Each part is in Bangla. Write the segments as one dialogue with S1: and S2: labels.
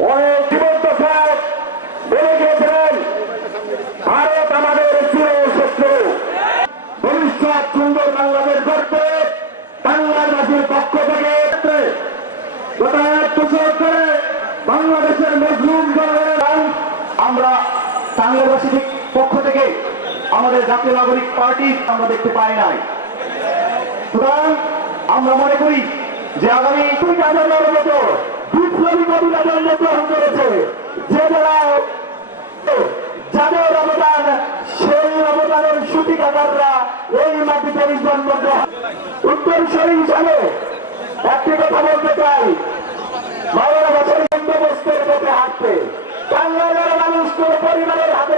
S1: অনেক জীবন্ত ভারত আমাদের সুন্দর বাংলাদেশ গড়তে বাংলাদেশের পক্ষ ধরে বাংলাদেশের মজলুম আমরা বাংলাদেশের পক্ষ থেকে আমাদের জাতীয় নাগরিক পার্টি আমরা দেখতে পাই নাই। সুতরাং আমরা মনে করি যে আগামী দুই হাজারের মতো বিপ্লবী কবিতা জন্মগ্রহণ করেছে। যে যারা যাদের অবদান, সেই অবদানের সুতিকাগাররা এই মাটিতে জন্মগ্রহণ। উত্তরস্বরী হিসাবে একটি কথা বলতে চাই। বারো বছর বন্দোবস্তের পথে হাঁটতে। বাংলাদেশের মানুষ কোন পরিবারের হাতে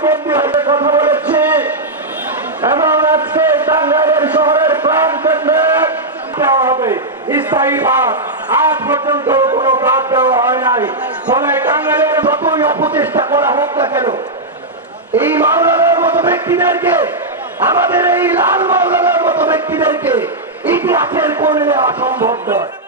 S1: স্থায়ী আজ পর্যন্ত কাজ দেওয়া হয় নাই। ফলে টাঙ্গাইলের যতই অপচেষ্টা করা হোক না কেন? এই মাওলানার মতো ব্যক্তিদেরকে, আমাদের এই লাল মাওলানার মতো ব্যক্তিদেরকে ইতিহাসের কোণে নেওয়া সম্ভব নয়।